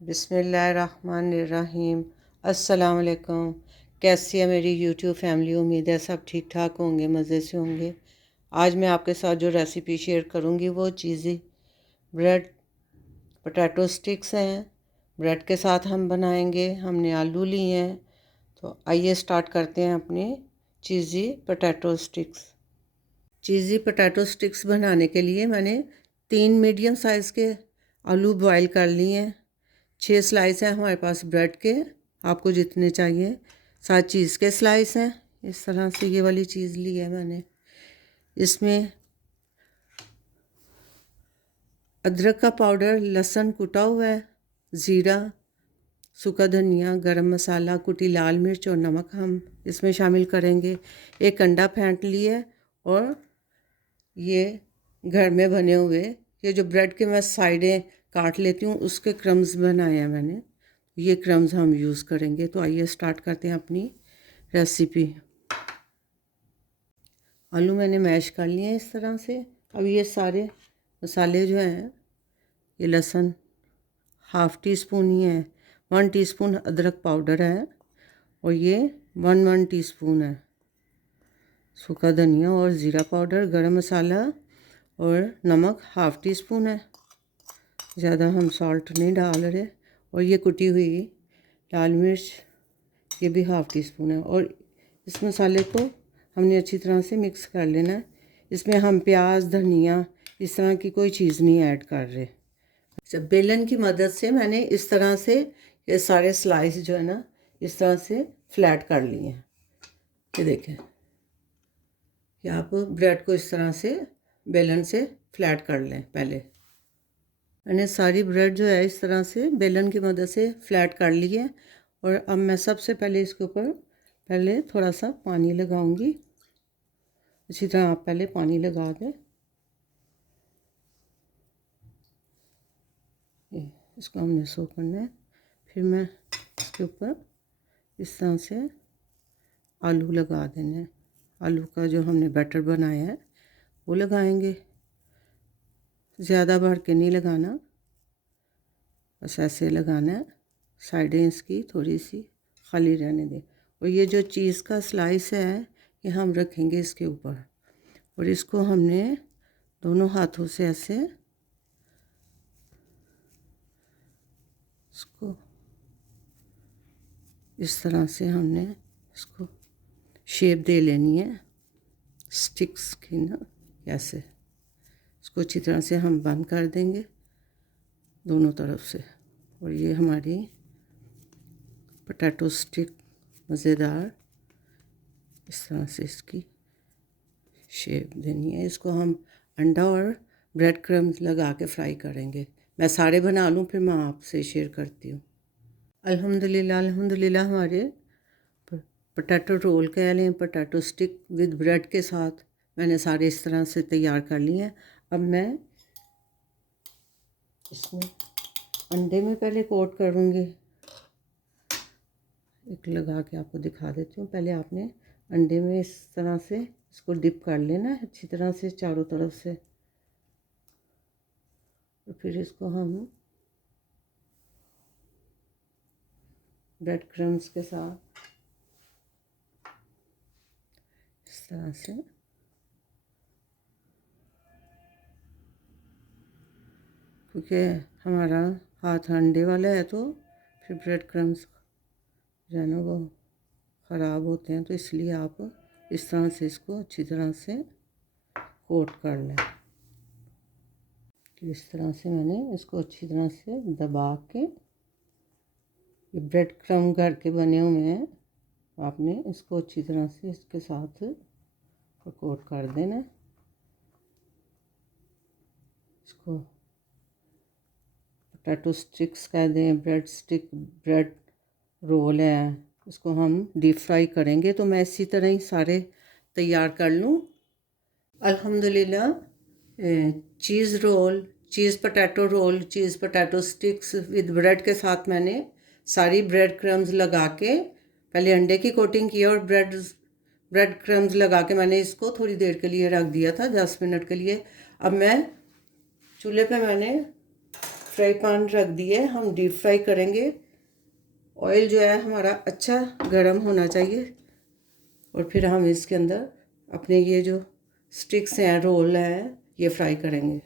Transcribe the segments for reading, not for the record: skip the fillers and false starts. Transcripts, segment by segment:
बिस्मिल्लाहिर्रहमानिर्रहीम। अस्सलाम वालेकुम। कैसी है मेरी यूट्यूब फैमिली? उम्मीद है सब ठीक ठाक होंगे, मज़े से होंगे। आज मैं आपके साथ जो रेसिपी शेयर करूँगी वो चीज़ी ब्रेड पोटैटो स्टिक्स हैं। ब्रेड के साथ हम बनाएंगे। हमने आलू लिए हैं, तो आइए स्टार्ट करते हैं अपने चीज़ी पोटैटो स्टिक्स। चीज़ी पोटैटो स्टिक्स बनाने के लिए मैंने 3 मीडियम साइज़ के आलू बॉयल कर लिए हैं। 6 स्लाइस हैं हमारे पास ब्रेड के, आपको जितने चाहिए। 7 चीज़ के स्लाइस हैं। इस तरह से ये वाली चीज़ ली है मैंने। इसमें अदरक का पाउडर, लहसुन कुटा हुआ है, ज़ीरा, सूखा धनिया, गरम मसाला, कुटी लाल मिर्च और नमक हम इसमें शामिल करेंगे। एक अंडा फेंट लिया और ये घर में बने हुए ये जो ब्रेड के मैं साइडें काट लेती हूँ उसके क्रम्स बनाए हैं मैंने। ये क्रम्स हम यूज़ करेंगे। तो आइए स्टार्ट करते हैं अपनी रेसिपी। आलू मैंने मैश कर लिए हैं इस तरह से। अब ये सारे मसाले जो हैं, ये लहसुन हाफ़ टी स्पून ही है, 1 टीस्पून अदरक पाउडर है और ये 1 टीस्पून है सूखा धनिया और ज़ीरा पाउडर, गरम मसाला और नमक हाफ़ टी स्पून है। ज़्यादा हम सॉल्ट नहीं डाल रहे। और ये कुटी हुई लाल मिर्च, ये भी हाफ़ टी स्पून है। और इस मसाले को हमने अच्छी तरह से मिक्स कर लेना है। इसमें हम प्याज, धनिया इस तरह की कोई चीज़ नहीं ऐड कर रहे। जब बेलन की मदद से मैंने इस तरह से ये सारे स्लाइस जो है ना इस तरह से फ्लैट कर लिए हैं। ये देखें, कि आप ब्रेड को इस तरह से बेलन से फ्लैट कर लें। पहले मैंने सारी ब्रेड जो है इस तरह से बेलन की मदद से फ्लैट कर ली है। और अब मैं सबसे पहले इसके ऊपर पहले थोड़ा सा पानी लगाऊंगी। इसी तरह आप पहले पानी लगा दें। इसको हमने सो करना है। फिर मैं इसके ऊपर इस तरह से आलू लगा देने हैं। आलू का जो हमने बैटर बनाया है वो लगाएंगे। ज़्यादा भर के नहीं लगाना, बस ऐसे लगाना है। साइडें इसकी थोड़ी सी खाली रहने दें। और ये जो चीज़ का स्लाइस है ये हम रखेंगे इसके ऊपर। और इसको हमने दोनों हाथों से ऐसे इसको इस तरह से हमने इसको शेप दे लेनी है स्टिक्स की ना। ऐसे इसको अच्छी तरह से हम बंद कर देंगे दोनों तरफ से। और ये हमारी पोटैटो स्टिक मज़ेदार इस तरह से इसकी शेप देनी है। इसको हम अंडा और ब्रेड क्रम्स लगा के फ्राई करेंगे। मैं सारे बना लूँ फिर मैं आपसे शेयर करती हूँ। अल्हम्दुलिल्लाह अल्हम्दुलिल्लाह हमारे पोटैटो रोल कह लें, पोटैटो स्टिक विद ब्रेड के साथ मैंने सारे इस तरह से तैयार कर लिए हैं। अब मैं इसमें अंडे में पहले कोट करूँगी। एक लगा के आपको दिखा देती हूँ। पहले आपने अंडे में इस तरह से इसको डिप कर लेना है अच्छी तरह से चारों तरफ से। तो फिर इसको हम ब्रेड क्रम्स के साथ इस तरह से क्योंकि हमारा हाथ अंडे वाला है तो फिर ब्रेड क्रम्स जो है ना वो ख़राब होते हैं। तो इसलिए आप इस तरह से इसको अच्छी तरह से कोट कर लें। इस तरह से मैंने इसको अच्छी तरह से दबा के, ये ब्रेड क्रम्ब घर के बने हुए हैं, आपने इसको अच्छी तरह से इसके साथ कोट कर देना। इसको पोटैटो स्टिक्स कह दें, ब्रेड स्टिक, ब्रेड रोल है, इसको हम डीप फ्राई करेंगे। तो मैं इसी तरह ही सारे तैयार कर लूँ। अल्हम्दुलिल्लाह cheese roll, cheese potato roll, cheese potato sticks with bread के साथ मैंने सारी ब्रेड क्रम्स लगा के पहले अंडे की कोटिंग की और ब्रेड क्रम्स लगा के मैंने इसको थोड़ी देर के लिए रख दिया था, 10 मिनट के लिए। अब मैं चूल्हे पे मैंने फ्राई पैन रख दिए, हम डीप फ्राई करेंगे। ऑयल जो है हमारा अच्छा गर्म होना चाहिए और फिर हम इसके अंदर अपने ये जो स्टिक्स हैं, रोल हैं, ये फ्राई करेंगे।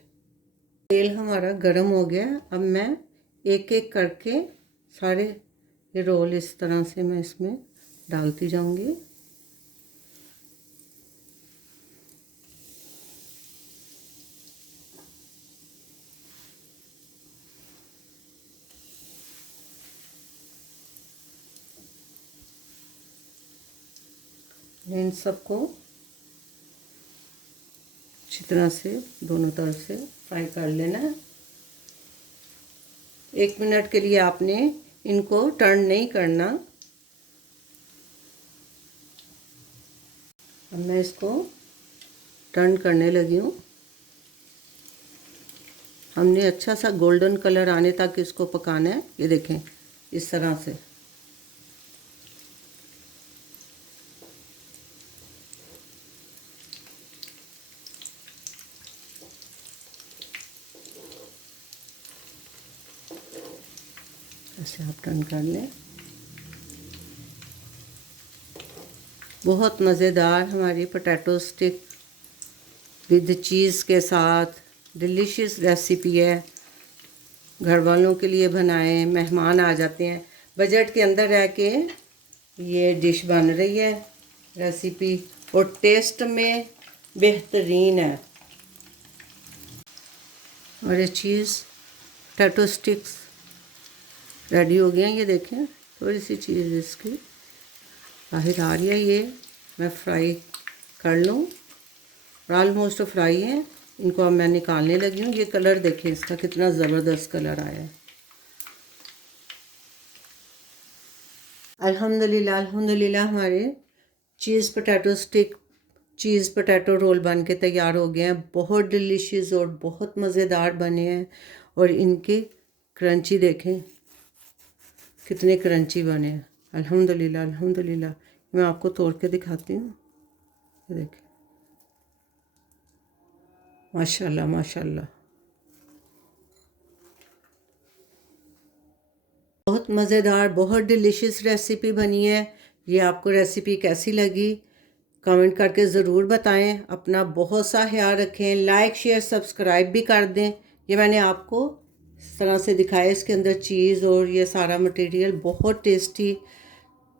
तेल हमारा गर्म हो गया। अब मैं एक एक करके सारे ये रोल इस तरह से मैं इसमें डालती जाऊंगी। इन सबको अच्छी तरह से दोनों तरफ से फ्राई कर लेना है। 1 मिनट के लिए आपने इनको टर्न नहीं करना। अब मैं इसको टर्न करने लगी हूँ। हमने अच्छा सा गोल्डन कलर आने तक इसको पकाना है। ये देखें इस तरह से। ऐसे आप टर्न कर लें। बहुत मज़ेदार हमारी पोटैटो स्टिक विद चीज़ के साथ डिलीशियस रेसिपी है। घर वालों के लिए बनाएं, मेहमान आ जाते हैं। बजट के अंदर रह के ये डिश बन रही है रेसिपी, और टेस्ट में बेहतरीन है। और ये चीज़ पोटैटो स्टिक्स रेडी हो गए हैं। ये देखें थोड़ी सी चीज़ इसकी बाहर आ रही है। ये मैं फ्राई कर लूँ और ऑलमोस्ट फ्राई है। इनको अब मैं निकालने लगी हूँ। ये कलर देखें इसका कितना ज़बरदस्त कलर आया है। अल्हम्दुलिल्लाह अल्हम्दुलिल्लाह हमारे चीज़ पोटैटो स्टिक चीज़ पोटैटो रोल बन के तैयार हो गए हैं। बहुत डिलीशियस और बहुत मज़ेदार बने हैं। और इनके क्रंची देखें कितने क्रंची बने हैं। अल्हम्दुलिल्लाह अल्हम्दुलिल्लाह। मैं आपको तोड़ के दिखाती हूँ। ये देखें माशाल्लाह माशाल्लाह। बहुत मज़ेदार बहुत डिलीशियस रेसिपी बनी है। ये आपको रेसिपी कैसी लगी कमेंट करके ज़रूर बताएं। अपना बहुत सा ख्याल रखें। लाइक शेयर सब्सक्राइब भी कर दें। ये मैंने आपको इस तरह से दिखाया। इसके अंदर चीज़ और ये सारा मटेरियल बहुत टेस्टी।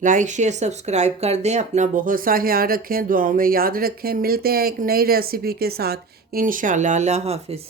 लाइक शेयर सब्सक्राइब कर दें। अपना बहुत सा ख्याल रखें। दुआओं में याद रखें। मिलते हैं एक नई रेसिपी के साथ इंशाल्लाह। अल्लाह हाफिज़।